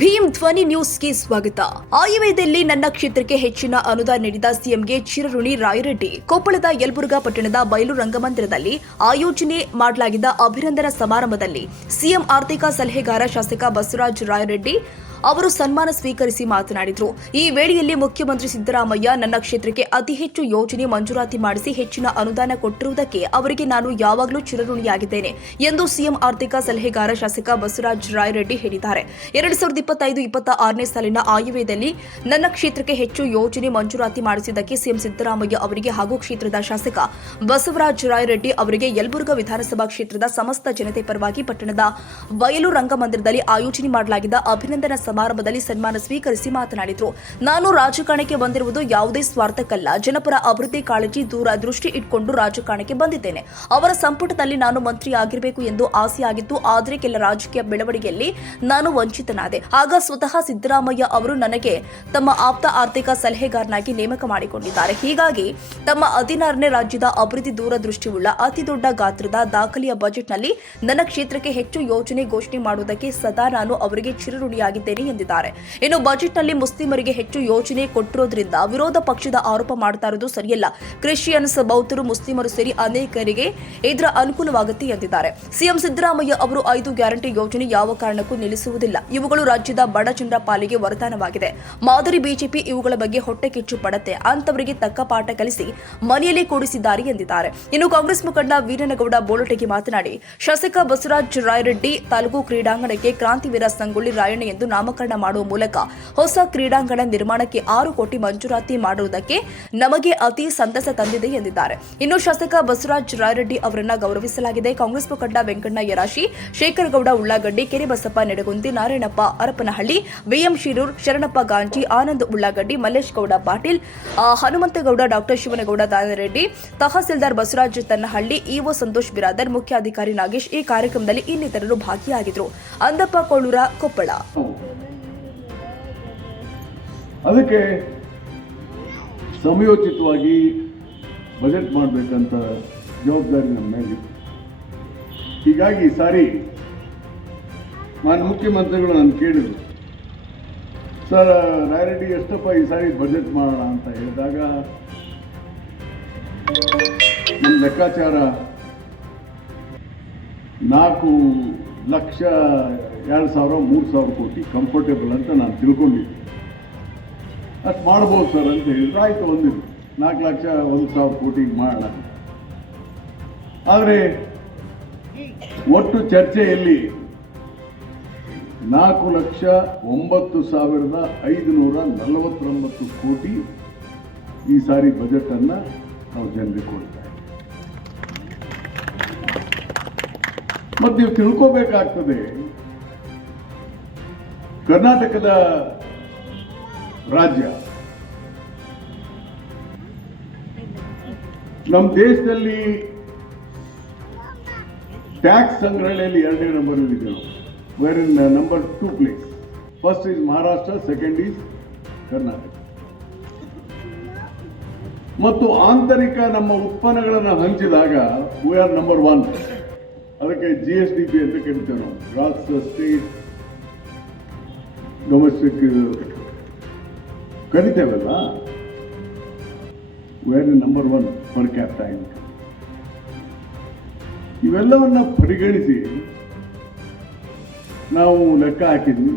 ಭೀಮ್ ಧ್ವನಿ ನ್ಯೂಸ್ಗೆ ಸ್ವಾಗತ. ಆಯವ್ಯಯದಲ್ಲಿ ನನ್ನ ಕ್ಷೇತ್ರಕ್ಕೆ ಹೆಚ್ಚಿನ ಅನುದಾನ ನೀಡಿದ ಸಿಎಂಗೆ ಚಿರಋಣಿ ರಾಯರೆಡ್ಡಿ. ಕೊಪ್ಪಳದ ಯಲಬುರ್ಗಾ ಪಟ್ಟಣದ ಬಯಲು ರಂಗಮಂದಿರದಲ್ಲಿ ಆಯೋಜನೆ ಮಾಡಲಾಗಿದ್ದ ಅಭಿನಂದನಾ ಸಮಾರಂಭದಲ್ಲಿ ಸಿಎಂ ಆರ್ಥಿಕ ಸಲಹೆಗಾರ ಶಾಸಕ ಬಸವರಾಜ ರಾಯರೆಡ್ಡಿ ಅವರು ಸನ್ಮಾನ ಸ್ವೀಕರಿಸಿ ಮಾತನಾಡಿದರು. ಈ ವೇಳೆಯಲ್ಲಿ ಮುಖ್ಯಮಂತ್ರಿ ಸಿದ್ದರಾಮಯ್ಯ, ನನ್ನ ಕ್ಷೇತ್ರಕ್ಕೆ ಅತಿ ಹೆಚ್ಚು ಯೋಜನೆ ಮಂಜೂರಾತಿ ಮಾಡಿಸಿ ಹೆಚ್ಚಿನ ಅನುದಾನ ಕೊಟ್ಟಿರುವುದಕ್ಕೆ ಅವರಿಗೆ ನಾನು ಯಾವಾಗಲೂ ಚಿರಋಣಿಯಾಗಿದ್ದೇನೆ ಎಂದು ಸಿಎಂ ಆರ್ಥಿಕ ಸಲಹೆಗಾರ ಶಾಸಕ ಬಸವರಾಜ ರಾಯರೆಡ್ಡಿ ಹೇಳಿದ್ದಾರೆ. ಎರಡು ಸಾವಿರದ ಇಪ್ಪತ್ತೈದು ಇಪ್ಪತ್ತ ಆರನೇ ಸಾಲಿನ ಆಯವ್ಯದಲ್ಲಿ ನನ್ನ ಕ್ಷೇತ್ರಕ್ಕೆ ಹೆಚ್ಚು ಯೋಜನೆ ಮಂಜೂರಾತಿ ಮಾಡಿಸಿದ್ದಕ್ಕೆ ಸಿಎಂ ಸಿದ್ದರಾಮಯ್ಯ ಅವರಿಗೆ ಹಾಗೂ ಕ್ಷೇತ್ರದ ಶಾಸಕ ಬಸವರಾಜ ರಾಯರೆಡ್ಡಿ ಅವರಿಗೆ ಯಲಬುರ್ಗಾ ವಿಧಾನಸಭಾ ಕ್ಷೇತ್ರದ ಸಮಸ್ತ ಜನತೆ ಪರವಾಗಿ ಪಟ್ಟಣದ ಬಯಲು ರಂಗಮಂದಿರದಲ್ಲಿ ಆಯೋಜನೆ ಮಾಡಲಾಗಿದ್ದ ಅಭಿನಂದನಾ ಸಮಾರಂಭದಲ್ಲಿ ಸನ್ಮಾನ ಸ್ವೀಕರಿಸಿ ಮಾತನಾಡಿದರು. ನಾನು ರಾಜಕಾರಣಕ್ಕೆ ಬಂದಿರುವುದು ಯಾವುದೇ ಸ್ವಾರ್ಥಕ್ಕಲ್ಲ. ಜನಪರ ಅಭಿವೃದ್ಧಿ ಕಾಳಜಿ ದೂರ ದೃಷ್ಟಿ ಇಟ್ಕೊಂಡು ರಾಜಕಾರಣಕ್ಕೆ ಬಂದಿದ್ದೇನೆ. ಅವರ ಸಂಪುಟದಲ್ಲಿ ನಾನು ಮಂತ್ರಿ ಆಗಿರಬೇಕು ಎಂದು ಆಸೆಯಾಗಿತ್ತು. ಆದರೆ ಕೆಲ ರಾಜಕೀಯ ಬೆಳವಣಿಗೆಯಲ್ಲಿ ನಾನು ವಂಚಿತನಾದೆ. ಆಗ ಸ್ವತಃ ಸಿದ್ದರಾಮಯ್ಯ ಅವರು ನನಗೆ ತಮ್ಮ ಆಪ್ತ ಆರ್ಥಿಕ ಸಲಹೆಗಾರನಾಗಿ ನೇಮಕ ಮಾಡಿಕೊಂಡಿದ್ದಾರೆ. ಹೀಗಾಗಿ ತಮ್ಮ ಹದಿನಾರನೇ ರಾಜ್ಯದ ಅಭಿವೃದ್ಧಿ ಅತಿ ದೊಡ್ಡ ಗಾತ್ರದ ದಾಖಲೆಯ ಬಜೆಟ್ನಲ್ಲಿ ನನ್ನ ಕ್ಷೇತ್ರಕ್ಕೆ ಹೆಚ್ಚು ಯೋಜನೆ ಘೋಷಣೆ ಮಾಡುವುದಕ್ಕೆ ಸದಾ ನಾನು ಅವರಿಗೆ ಚಿರಋಣಿಯಾಗಿದ್ದೇನೆ. ಎಂದಿದ್ದಾರೆ. ಇನ್ನು ಬಜೆಟ್ನಲ್ಲಿ ಮುಸ್ಲಿಮರಿಗೆ ಹೆಚ್ಚು ಯೋಜನೆ ಕೊಟ್ಟಿರೋದ್ರಿಂದ ವಿರೋಧ ಪಕ್ಷದ ಆರೋಪ ಮಾಡ್ತಾ ಇರೋದು ಸರಿಯಲ್ಲ. ಕ್ರಿಶ್ಚಿಯನ್ಸ್ ಬೌದ್ಧರು ಮುಸ್ಲಿಮರು ಸೇರಿ ಅನೇಕರಿಗೆ ಇದರ ಅನುಕೂಲವಾಗುತ್ತೆ ಎಂದಿದ್ದಾರೆ. ಸಿಎಂ ಸಿದ್ದರಾಮಯ್ಯ ಅವರು ಐದು ಗ್ಯಾರಂಟಿ ಯೋಜನೆ ಯಾವ ಕಾರಣಕ್ಕೂ ನಿಲ್ಲಿಸುವುದಿಲ್ಲ. ಇವುಗಳು ರಾಜ್ಯದ ಬಡ ಜನರ ಪಾಲಿಗೆ ವರದಾನವಾಗಿದೆ. ಮಾದರಿ ಬಿಜೆಪಿ ಇವುಗಳ ಬಗ್ಗೆ ಹೊಟ್ಟೆ ಕಿಚ್ಚು ಪಡತ್ತೆ. ಅಂತವರಿಗೆ ತಕ್ಕ ಪಾಠ ಕಲಿಸಿ ಮನೆಯಲ್ಲೇ ಕೂಡಿಸಿದ್ದಾರೆ ಎಂದಿದ್ದಾರೆ. ಇನ್ನು ಕಾಂಗ್ರೆಸ್ ಮುಖಂಡ ವೀರನಗೌಡ ಬೋಲಟಗಿ ಮಾತನಾಡಿ, ಶಾಸಕ ಬಸವರಾಜ ರಾಯರೆಡ್ಡಿ ತಾಲೂಕು ಕ್ರೀಡಾಂಗಣಕ್ಕೆ ಕ್ರಾಂತಿವೀರ ಸಂಗೊಳ್ಳಿ ರಾಯಣ್ಣ ಎಂದು ನಾಮಕರಣ ಮಾಡುವ ಮೂಲಕ ಹೊಸ ಕ್ರೀಡಾಂಗಣ ನಿರ್ಮಾಣಕ್ಕೆ ಆರು ಕೋಟಿ ಮಂಜೂರಾತಿ ಮಾಡುವುದಕ್ಕೆ ನಮಗೆ ಅತಿ ಸಂತಸ ತಂದಿದೆ ಎಂದಿದ್ದಾರೆ. ಇನ್ನು ಶಾಸಕ ಬಸವರಾಜ ರಾಯರೆಡ್ಡಿ ಅವರನ್ನ ಗೌರವಿಸಲಾಗಿದೆ. ಕಾಂಗ್ರೆಸ್ ಮುಖಂಡ Venkanna Yarashi, Shekhargowda Ullagaddi Kerebasappa Nedagundi, Narayanappa Arapanahalli VM Shirur, Sharanappa Ganji, Anand Ullagaddi, Mallesh Gowda Patil Hanumanthagowda, doctor Shivanagowda Danareddy, tahsildar Basavaraj Tannahalli, EO Santosh Biradar, ಮುಖ್ಯಾಧಿಕಾರಿ ನಾಗೇಶ್ ಈ ಕಾರ್ಯಕ್ರಮದಲ್ಲಿ ಇನ್ನಿತರರು ಭಾಗಿಯಾಗಿದ್ದರು ಅಂದಪ್ಪ ಕೋಳೂರ ಕೊಪ್ಪಳ. ಅದಕ್ಕೆ ಸಮಯೋಚಿತವಾಗಿ ಬಜೆಟ್ ಮಾಡಬೇಕಂತ ಜವಾಬ್ದಾರಿ ನಮ್ಮ ಮೇಲೆ ಹೀಗಾಗಿ ಈ ಸಾರಿ ನಾನು ಮುಖ್ಯಮಂತ್ರಿಗಳು ನಾನು ಕೇಳಿದ್ರು ಸರ್, ರಾಯರೆಡ್ಡಿ ಎಷ್ಟಪ್ಪ ಈ ಸಾರಿ ಬಜೆಟ್ ಮಾಡೋಣ ಅಂತ ಹೇಳಿದಾಗ ನಮ್ಮ ಲೆಕ್ಕಾಚಾರ ನಾಲ್ಕು ಲಕ್ಷ ಎರಡು ಸಾವಿರ ಮೂರು ಸಾವಿರ ಕೋಟಿ ಕಂಫರ್ಟೇಬಲ್ ಅಂತ ನಾನು ತಿಳ್ಕೊಂಡಿದ್ದೆ. ಅಷ್ಟು ಮಾಡ್ಬೋದು ಸರ್ ಅಂತ ಹೇಳಿದ್ರು. ಆಯಿತು ಒಂದಿದ್ದು ನಾಲ್ಕು ಲಕ್ಷ, ಒಂದು ಸಾವಿರ ಕೋಟಿಗೆ ಮಾಡೋಣ ಆದರೆ, ಒಟ್ಟು ಚರ್ಚೆಯಲ್ಲಿ ನಾಲ್ಕು ಲಕ್ಷ ಒಂಬತ್ತು ಸಾವಿರದ ಐದುನೂರ ನಲವತ್ತೊಂಬತ್ತು ಕೋಟಿ ಈ ಸಾರಿ ಬಜೆಟನ್ನು ನಾವು ಜನರಿಗೆ ಕೊಡ್ತಾ ಇದ್ದೀವಿ. ಮತ್ತು ನೀವು ತಿಳ್ಕೋಬೇಕಾಗ್ತದೆ, ಕರ್ನಾಟಕದ ರಾಜ್ಯ. ನಮ್ಮ ದೇಶದಲ್ಲಿ ಟ್ಯಾಕ್ಸ್ ಸಂಗ್ರಹಣೆಯಲ್ಲಿ ಎರಡನೇ ನಂಬರ್ ಇದೆ ನಾವು. Where in number two place first is Maharashtra second is Karnataka ಮತ್ತು ಆಂತರಿಕ ನಮ್ಮ ಉತ್ಪನ್ನಗಳನ್ನು ಹಂಚಿದಾಗ ವಿ ಆರ್ ನಂಬರ್ ಒನ್ ಅದಕ್ಕೆ ಜಿ ಎಸ್ ಡಿ ಪಿ ಅಂತ ಕರಿತೇವೆ ನಾವು. Gross state domestic ಕರಿತೇವಲ್ಲ where number one per capita income ಇವೆಲ್ಲವನ್ನ ಪರಿಗಣಿಸಿ ನಾವು ಲೆಕ್ಕ ಹಾಕಿದ್ವಿ.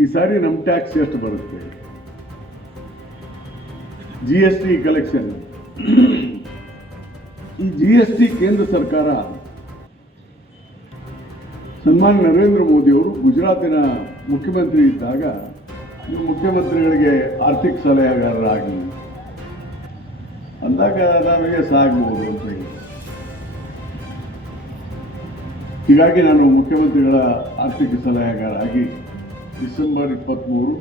ಈ ಸಾರಿ ನಮ್ಮ ಟ್ಯಾಕ್ಸ್ ಎಷ್ಟು ಬರುತ್ತೆ? ಜಿ ಎಸ್ ಟಿ ಕಲೆಕ್ಷನ್ ಈ ಜಿ ಎಸ್ ಟಿ ಕೇಂದ್ರ ಸರ್ಕಾರ ಸನ್ಮಾನ್ಯ ನರೇಂದ್ರ ಮೋದಿ ಅವರು ಗುಜರಾತಿನ ಮುಖ್ಯಮಂತ್ರಿ ಇದ್ದಾಗ ಮುಖ್ಯಮಂತ್ರಿಗಳಿಗೆ ಆರ್ಥಿಕ ಸಲಹೆಗಾರರಾಗಿ. ಅಂದಾಗ ನನಗೆ ಸಾಗಬಹುದು ಅಂತ ಹೇಳಿ. ಹೀಗಾಗಿ ನಾನು ಮುಖ್ಯಮಂತ್ರಿಗಳ ಆರ್ಥಿಕ ಸಲಹೆಗಾರಾಗಿ ಡಿಸೆಂಬರ್ ಇಪ್ಪತ್ತ್ಮೂರು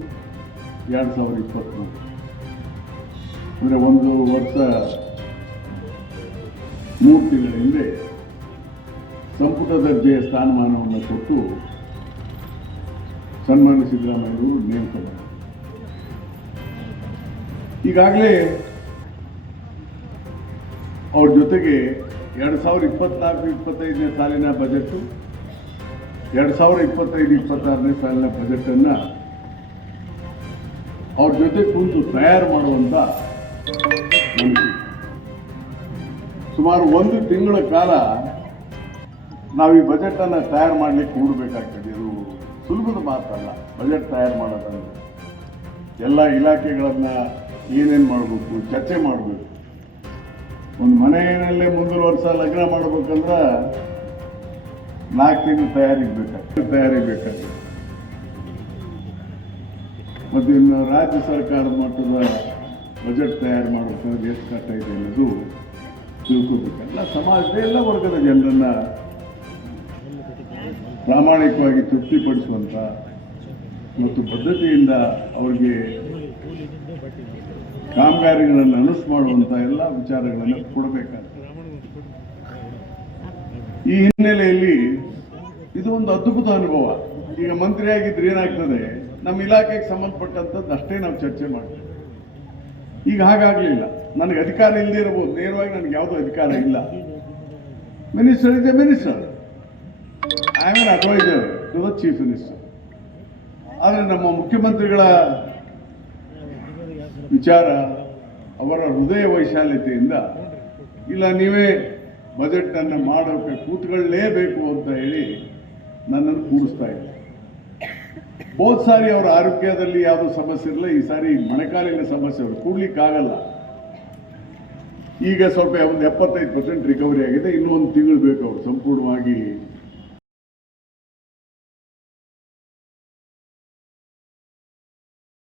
ಎರಡು ಸಾವಿರದ ಇಪ್ಪತ್ತ್ಮೂರು ಅಂದರೆ ಒಂದು ವರ್ಷ, ಮೂರು ತಿಂಗಳ ಹಿಂದೆ ಸಂಪುಟ ದರ್ಜೆಯ ಸ್ಥಾನಮಾನವನ್ನು ಕೊಟ್ಟು ಸನ್ಮಾನ್ಯ ಸಿದ್ದರಾಮಯ್ಯವರು ನೇಮಕ ಈಗಾಗಲೇ ಅವ್ರ ಜೊತೆಗೆ ಎರಡು ಸಾವಿರ ಇಪ್ಪತ್ನಾಲ್ಕು ಇಪ್ಪತ್ತೈದನೇ ಸಾಲಿನ ಬಜೆಟು ಎರಡು ಸಾವಿರ ಇಪ್ಪತ್ತೈದು ಇಪ್ಪತ್ತಾರನೇ ಸಾಲಿನ ಬಜೆಟನ್ನು ಅವ್ರ ಜೊತೆ ಕುಂತು ತಯಾರು ಮನಸ್ಸು. ಸುಮಾರು ಒಂದು ತಿಂಗಳ ಕಾಲ ನಾವು ಈ ಬಜೆಟ್ ಅನ್ನ ತಯಾರು ಮಾಡಲಿಕ್ಕೆ ಕೂಡಬೇಕಾಗ್ತದೆ ಇದು ಸುಲಭದ ಮಾತಲ್ಲ, ಬಜೆಟ್ ತಯಾರು ಮಾಡೋದಂದ್ರೆ. ಎಲ್ಲ ಇಲಾಖೆಗಳನ್ನು ಏನೇನು ಮಾಡಬೇಕು, ಚರ್ಚೆ ಮಾಡಬೇಕು. ಒಂದು ಮನೆಯಲ್ಲೇ ಮುಂದಿನ ವರ್ಷ ಲಗ್ನ ಮಾಡ್ಬೇಕಂದ್ರೆ ನಾಲ್ಕು ತಿಂಗಳು ತಯಾರಿ ಬೇಕಾಗ್ತದೆ ತಯಾರಿ ಬೇಕಾಗ್ತದೆ. ಮತ್ತು ಇನ್ನು ರಾಜ್ಯ ಸರ್ಕಾರದ ಮಟ್ಟದ ಬಜೆಟ್ ತಯಾರು ಮಾಡಬೇಕಾದ್ರೆ ಎಷ್ಟು ಕಟ್ಟ ಇದೆ ಅನ್ನೋದು ತಿಳ್ಕೊಬೇಕಲ್ಲ ಸಮಾಜದ ಎಲ್ಲ ವರ್ಗದ ಜನರನ್ನ ಪ್ರಾಮಾಣಿಕವಾಗಿ ತೃಪ್ತಿಪಡಿಸುವಂತ ಮತ್ತು ಬದ್ಧತೆಯಿಂದ ಅವರಿಗೆ ಕಾಮಗಾರಿಗಳನ್ನು ಅನೌನ್ಸ್ ಮಾಡುವಂತ ಎಲ್ಲ ವಿಚಾರಗಳನ್ನು ಕೊಡಬೇಕಾಗ್ತದೆ. ಈ ಹಿನ್ನೆಲೆಯಲ್ಲಿ ಇದು ಒಂದು ಅದ್ಭುತ ಅನುಭವ. ಈಗ ಮಂತ್ರಿ ಆಗಿದ್ರೆ ಏನಾಗ್ತದೆ? ನಮ್ಮ ಇಲಾಖೆಗೆ ಸಂಬಂಧಪಟ್ಟಂಥದ್ದು ಅಷ್ಟೇ ನಾವು ಚರ್ಚೆ ಮಾಡ್ತೇವೆ. ಈಗ ಹಾಗಾಗ್ಲಿಲ್ಲ ನನಗೆ ಅಧಿಕಾರ ಇಲ್ಲದೆ ಇರಬಹುದು. ನೇರವಾಗಿ ನನಗೆ ಯಾವುದೋ ಅಧಿಕಾರ ಇಲ್ಲ. ಮಿನಿಸ್ಟರ್ ಇದೆ ಮಿನಿಸ್ಟರ್ ಐ ಅಡ್ವೈಸರ್ ಆದರೆ ನಮ್ಮ ಮುಖ್ಯಮಂತ್ರಿಗಳ ವಿಚಾರ ಅವರ ಹೃದಯ ವೈಶಾಲ್ಯತೆಯಿಂದ, ಇಲ್ಲ, ನೀವೇ ಬಜೆಟ್ ಅನ್ನು ಮಾಡೋಕೆ ಕೂತ್ಕೊಳ್ಳೇಬೇಕು ಅಂತ ಹೇಳಿ ನನ್ನನ್ನು ಕೂಡಿಸ್ತಾ ಇದ್ದೆ. ಹೋದ ಸಾರಿ ಅವರ ಆರೋಗ್ಯದಲ್ಲಿ ಯಾವುದೂ ಸಮಸ್ಯೆ ಇರಲಿಲ್ಲ. ಈ ಸಾರಿ ಮಣೆಕಾಲಿನ ಸಮಸ್ಯೆ ಅವರು ಕೂಡ್ಲಿಕ್ಕಾಗಲ್ಲ. ಈಗ ಸ್ವಲ್ಪ ಒಂದು ಎಪ್ಪತ್ತೈದು ಪರ್ಸೆಂಟ್ ರಿಕವರಿ ಆಗಿದೆ. ಇನ್ನೊಂದು ತಿಂಗಳು ಬೇಕು ಅವರು ಸಂಪೂರ್ಣವಾಗಿ